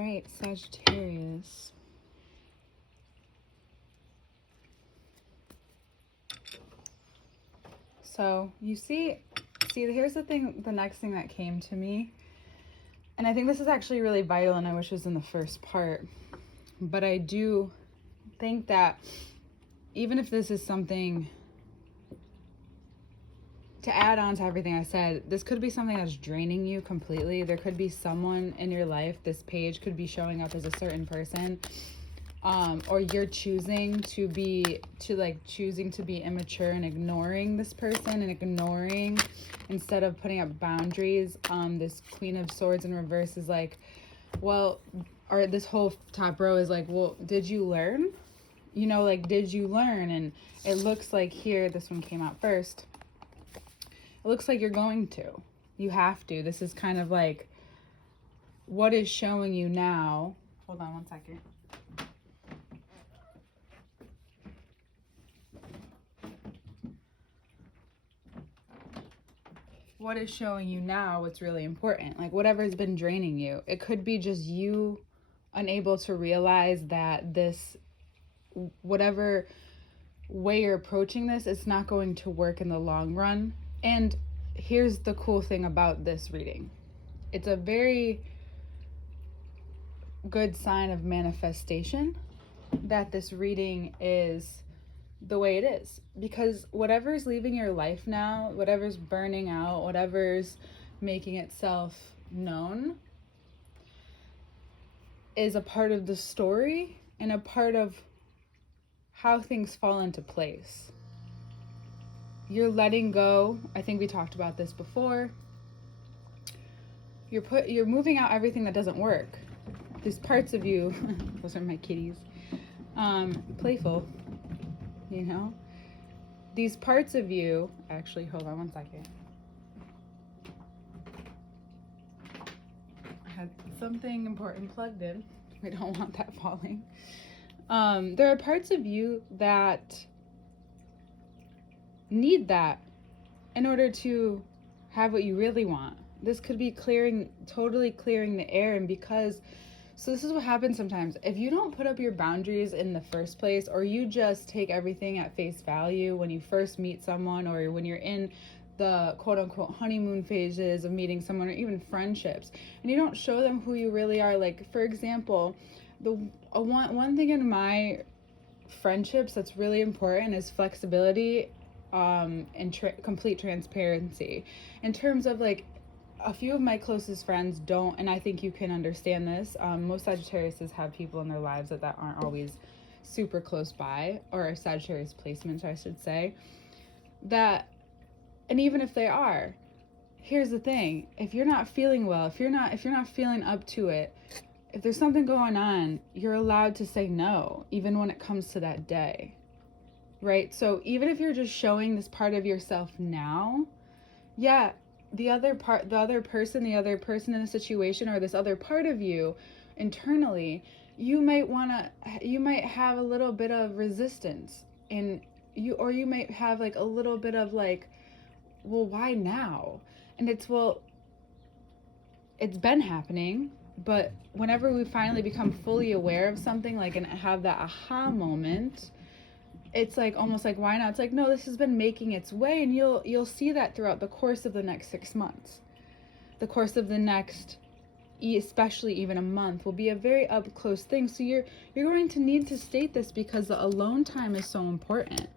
right, Sagittarius. So you see, here's the next thing that came to me. And I think this is actually really vital, and I wish it was in the first part. But I do think that even if this is something to add on to everything I said, this could be something that's draining you completely. There could be someone in your life, this page could be showing up as a certain person, or you're choosing to be immature and ignoring this person and ignoring instead of putting up boundaries. This Queen of Swords in reverse is like, well, or this whole top row is like, well, did you learn? You know, like, did you learn? And it looks like here, this one came out first. It looks like you're going to. You have to. This is kind of like what is showing you now. Hold on one second. What is showing you now what's really important? Like whatever's been draining you. It could be just you unable to realize that this, whatever way you're approaching this, it's not going to work in the long run. And here's the cool thing about this reading. It's a very good sign of manifestation that this reading is the way it is. Because whatever's leaving your life now, whatever's burning out, whatever's making itself known is a part of the story and a part of how things fall into place. You're letting go. I think we talked about this before. You're moving out everything that doesn't work. These parts of you, those are my kitties, playful, you know? These parts of you, actually, hold on one second. I had something important plugged in. We don't want that falling. There are parts of you that need that in order to have what you really want. This could be totally clearing the air. And so this is what happens sometimes. If you don't put up your boundaries in the first place, or you just take everything at face value when you first meet someone, or when you're in the quote unquote honeymoon phases of meeting someone, or even friendships, and you don't show them who you really are. Like, for example, one thing in my friendships that's really important is flexibility, and complete transparency. In terms of like, a few of my closest friends don't, and I think you can understand this. Most Sagittariuses have people in their lives that aren't always super close by, or Sagittarius placements, I should say. And even if they are, here's the thing: if you're not feeling well, if you're not feeling up to it, if there's something going on, you're allowed to say no, even when it comes to that day. Right? So even if you're just showing this part of yourself now, yeah, the other person in a situation, or this other part of you internally, you might have a little bit of resistance or you might have like a little bit of like, well, why now? And it's been happening, but whenever we finally become fully aware of something, like, and have that aha moment, it's like almost like, why not? It's like, no, this has been making its way, and you'll see that throughout the course of the next 6 months. The course of the next, especially even a month, will be a very up close thing. So you're going to need to state this, because the alone time is so important.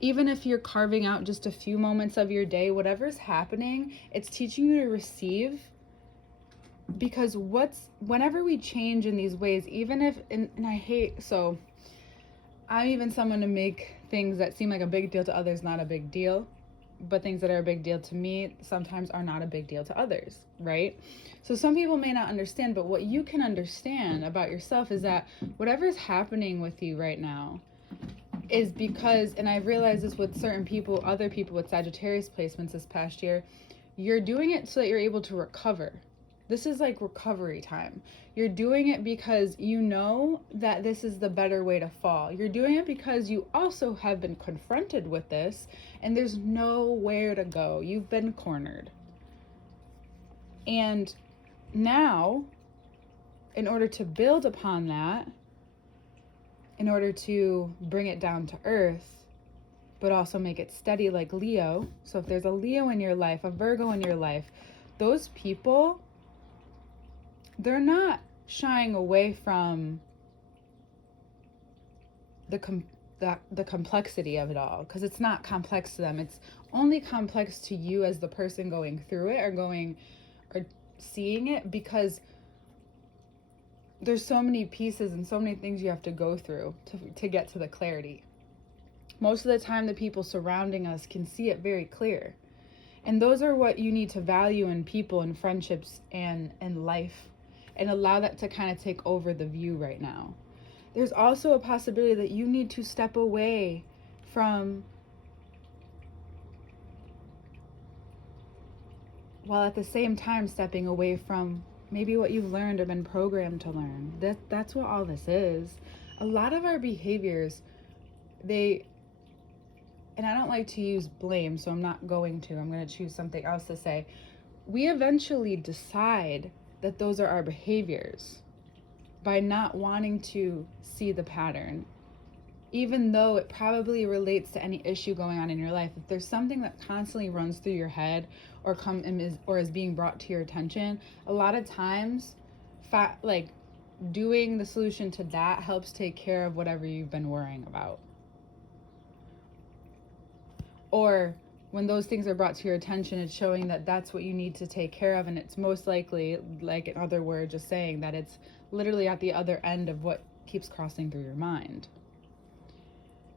Even if you're carving out just a few moments of your day, whatever's happening, it's teaching you to receive. Because whenever we change in these ways, even if, and I'm even someone to make things that seem like a big deal to others not a big deal, but things that are a big deal to me sometimes are not a big deal to others, right? So some people may not understand, but what you can understand about yourself is that whatever's happening with you right now is because, and I've realized this with other people with Sagittarius placements this past year, you're doing it so that you're able to recover. This is like recovery time. You're doing it because you know that this is the better way to fall. You're doing it because you also have been confronted with this, and there's nowhere to go. You've been cornered. And now in order to build upon that, in order to bring it down to earth, but also make it steady like Leo. So if there's a Leo in your life, a Virgo in your life, those people, they're not shying away from the complexity of it all, because it's not complex to them. It's only complex to you as the person going through it or seeing it, because there's so many pieces and so many things you have to go through to get to the clarity. Most of the time, the people surrounding us can see it very clear. And those are what you need to value in people and friendships and life, and allow that to kind of take over the view right now. There's also a possibility that you need to step away from, while at the same time stepping away from maybe what you've learned or been programmed to learn. That's what all this is. A lot of our behaviors, and I don't like to use blame, so I'm not going to. I'm going to choose something else to say. We eventually decide that those are our behaviors by not wanting to see the pattern, even though it probably relates to any issue going on in your life. If there's something that constantly runs through your head or is being brought to your attention, a lot of times doing the solution to that helps take care of whatever you've been worrying about. Or when those things are brought to your attention, it's showing that that's what you need to take care of, and it's most likely, like in other words, just saying that it's literally at the other end of what keeps crossing through your mind.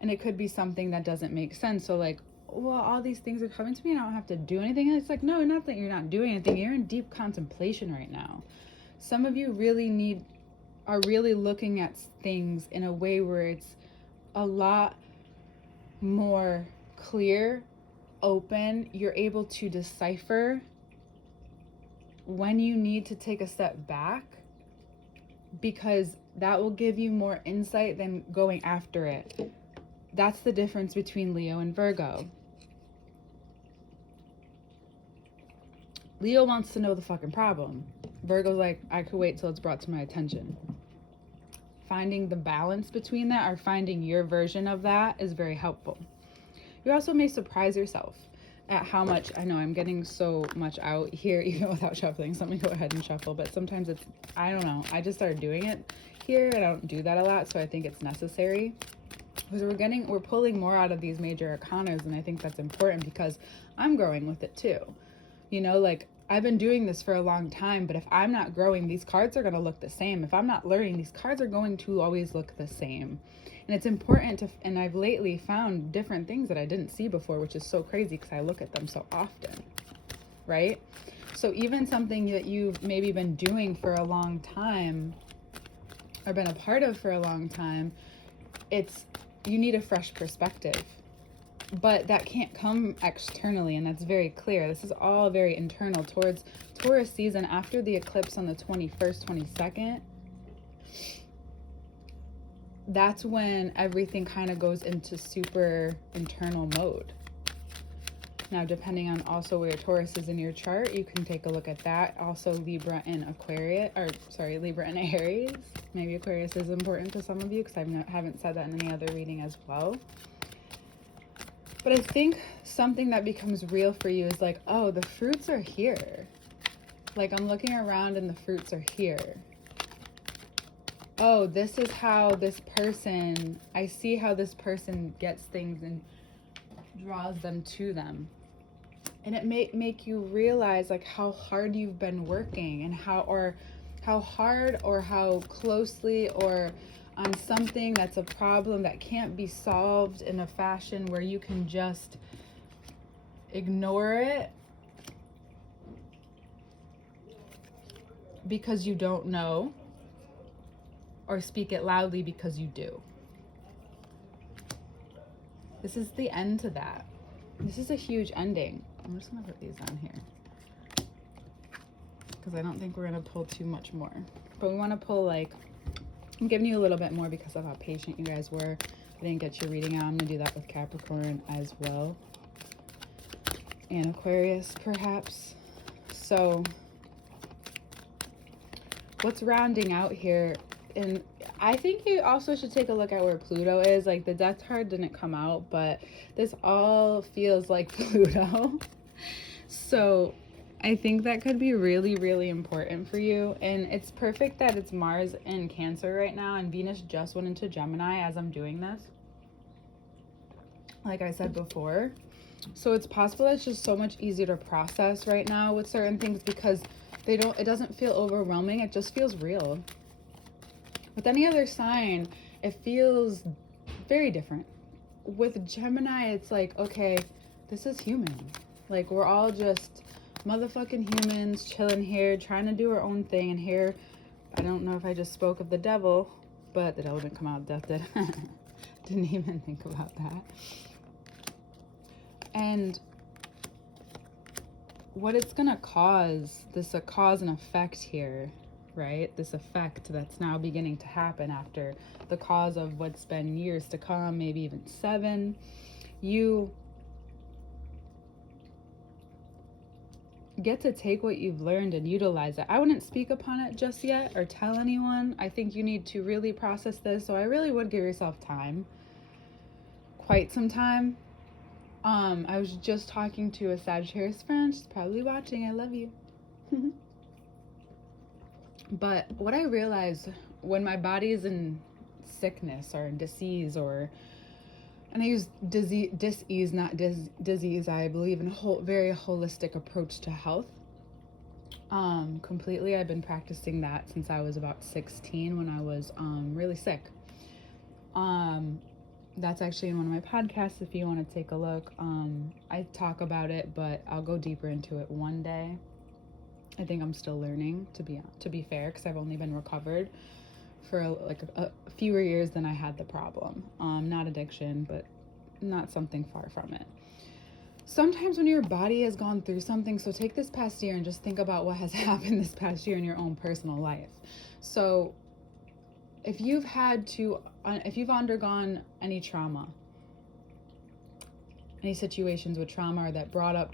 And it could be something that doesn't make sense. So like, well, all these things are coming to me and I don't have to do anything. And it's like, no, not that you're not doing anything. You're in deep contemplation right now. Some of you are really looking at things in a way where it's a lot more clear, open. You're able to decipher when you need to take a step back, because that will give you more insight than going after it. That's the difference between Leo and Virgo. Leo wants to know the fucking problem. Virgo's like, I could wait till it's brought to my attention. Finding the balance between that, or finding your version of that, is very helpful. You also may surprise yourself at how much, I know I'm getting so much out here even without shuffling, so I'm gonna go ahead and shuffle, but sometimes it's, I don't know, I just started doing it here and I don't do that a lot, so I think it's necessary. Because we're pulling more out of these major arcanas, and I think that's important because I'm growing with it too. You know, like, I've been doing this for a long time, but if I'm not growing, these cards are going to look the same. If I'm not learning, these cards are going to always look the same. And it's important to, and I've lately found different things that I didn't see before, which is so crazy because I look at them so often, right? So even something that you've maybe been doing for a long time or been a part of for a long time, you need a fresh perspective. But that can't come externally, and that's very clear. This is all very internal towards Taurus season. After the eclipse on the 21st, 22nd, that's when everything kind of goes into super internal mode. Now, depending on also where Taurus is in your chart, you can take a look at that. Also, Libra and Libra and Aries. Maybe Aquarius is important to some of you because I haven't said that in any other reading as well. But I think something that becomes real for you is like, oh, the fruits are here. Like, I'm looking around and the fruits are here. Oh, this is how this person, I see how this person gets things and draws them to them. And it may make you realize like how hard you've been working, and how hard or how closely, or on something that's a problem that can't be solved in a fashion where you can just ignore it because you don't know, or speak it loudly because you do. This is the end to that. This is a huge ending. I'm just gonna put these on here because I don't think we're gonna pull too much more, but we want to pull, like, I'm giving you a little bit more because of how patient you guys were. I didn't get your reading out. I'm gonna do that with Capricorn as well, and Aquarius perhaps. So what's rounding out here, and I think you also should take a look at where Pluto is. Like, the death card didn't come out, but this all feels like Pluto. So I think that could be really, really important for you. And it's perfect that it's Mars in Cancer right now, and Venus just went into Gemini as I'm doing this, like I said before. So it's possible that it's just so much easier to process right now with certain things because it doesn't feel overwhelming. It just feels real. With any other sign, it feels very different. With Gemini, it's like, okay, this is human. Like, we're all just motherfucking humans chilling here, trying to do our own thing. And here, I don't know if I just spoke of the devil, but the devil didn't come out, death did. Didn't even think about that. And what it's gonna cause, this a cause and effect here, right? This effect that's now beginning to happen after the cause of what's been years to come, maybe even 7. You get to take what you've learned and utilize it. I wouldn't speak upon it just yet or tell anyone. I think you need to really process this. So I really would give yourself time, quite some time. I was just talking to a Sagittarius friend. She's probably watching. I love you. But what I realized when my body is in sickness or disease, and I use disease, not disease. I believe in a very holistic approach to health. Completely. I've been practicing that since I was about 16 when I was really sick. That's actually in one of my podcasts if you want to take a look. I talk about it, but I'll go deeper into it one day. I think I'm still learning, to be fair, because I've only been recovered for a fewer years than I had the problem. Not addiction, but not something far from it. Sometimes when your body has gone through something, so take this past year and just think about what has happened this past year in your own personal life. So if you've undergone any trauma, any situations with trauma or that brought up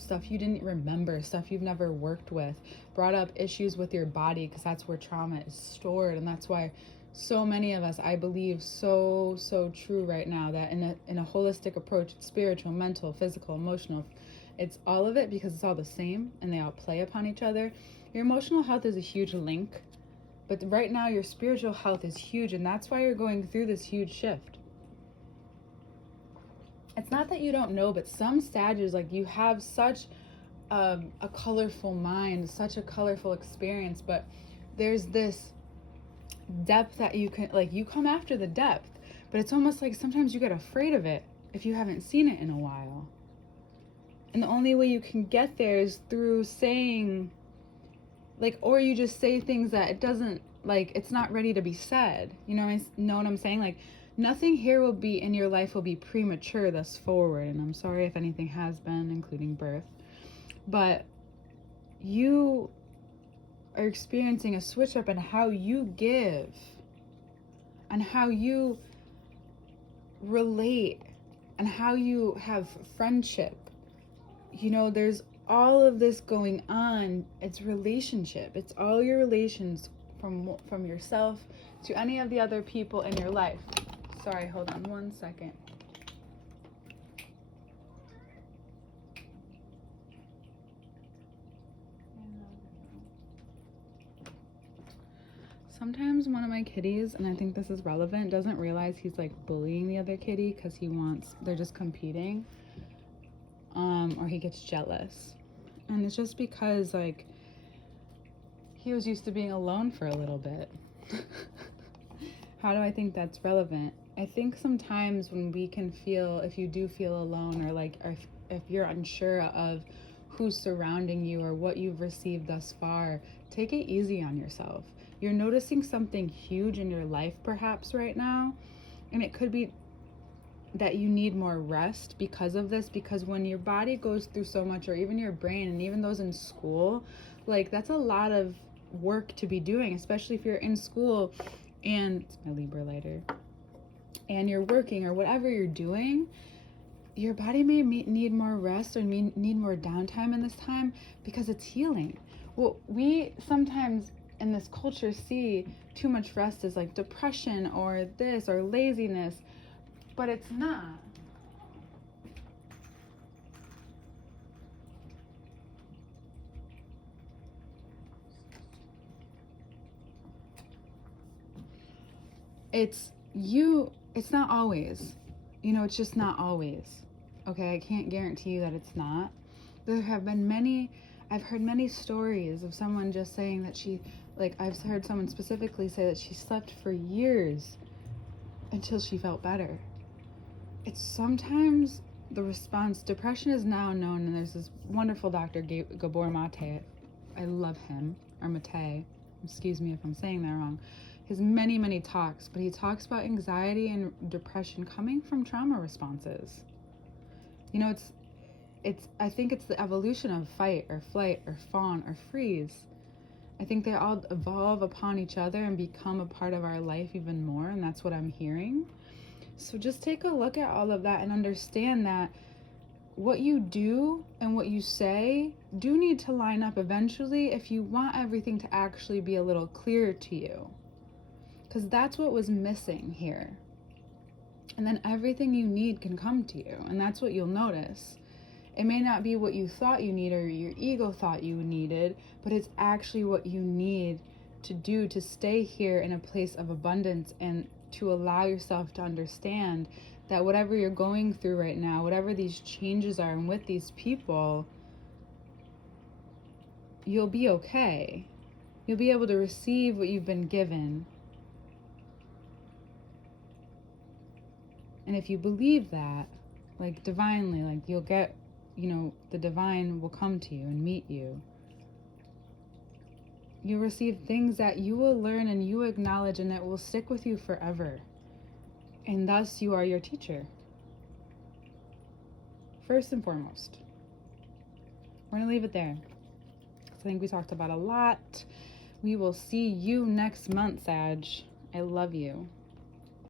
stuff you didn't remember, stuff you've never worked with, brought up issues with your body, because that's where trauma is stored. And that's why so many of us, I believe, so true right now, that in a holistic approach, it's spiritual, mental, physical, emotional, it's all of it, because it's all the same and they all play upon each other. Your emotional health is a huge link, but right now your spiritual health is huge, and that's why you're going through this huge shift. It's not that you don't know, but some stages, like, you have such a colorful mind, such a colorful experience, but there's this depth that you can, like, you come after the depth, but it's almost like sometimes you get afraid of it if you haven't seen it in a while. And the only way you can get there is through saying, like, or you just say things that it doesn't, like, it's not ready to be said. You know what I'm saying? Like, nothing here will be in your life will be premature thus forward. And I'm sorry if anything has been, including birth. But you are experiencing a switch up in how you give and how you relate and how you have friendship. You know, there's all of this going on. It's relationship. It's all your relations from yourself to any of the other people in your life. Sorry, hold on one second. Sometimes one of my kitties, and I think this is relevant, doesn't realize he's like bullying the other kitty because they're just competing, or he gets jealous. And it's just because, like, he was used to being alone for a little bit. How do I think that's relevant? I think sometimes when we can feel, if you do feel alone, or if you're unsure of who's surrounding you or what you've received thus far, take it easy on yourself. You're noticing something huge in your life perhaps right now, and it could be that you need more rest because of this, because when your body goes through so much, or even your brain, and even those in school, like, that's a lot of work to be doing, especially if you're in school and it's my Libra lighter and you're working or whatever you're doing. Your body may need more rest or need more downtime in this time because it's healing. Well, we sometimes in this culture see too much rest as like depression or this or laziness, but it's not. It's not always. It's just not always. Okay, I can't guarantee you that it's not. There have been I've heard many stories of someone just saying that I've heard someone specifically say that she slept for years until she felt better. It's sometimes the response. Depression is now known, and there's this wonderful doctor, Gabor Mate. I love him, or Mate. Excuse me if I'm saying that wrong. He has many, many talks, but he talks about anxiety and depression coming from trauma responses. I think it's the evolution of fight or flight or fawn or freeze. I think they all evolve upon each other and become a part of our life even more, and that's what I'm hearing. So just take a look at all of that and understand that what you do and what you say do need to line up eventually if you want everything to actually be a little clearer to you. Because that's what was missing here. And then everything you need can come to you, and that's what you'll notice. It may not be what you thought you needed or your ego thought you needed, but it's actually what you need to do to stay here in a place of abundance and to allow yourself to understand that whatever you're going through right now, whatever these changes are, and with these people, you'll be okay. You'll be able to receive what you've been given. And if you believe that, like divinely, like you'll get, the divine will come to you and meet you. You'll receive things that you will learn and you acknowledge, and it will stick with you forever. And thus you are your teacher. First and foremost. We're going to leave it there. I think we talked about a lot. We will see you next month, Sag. I love you.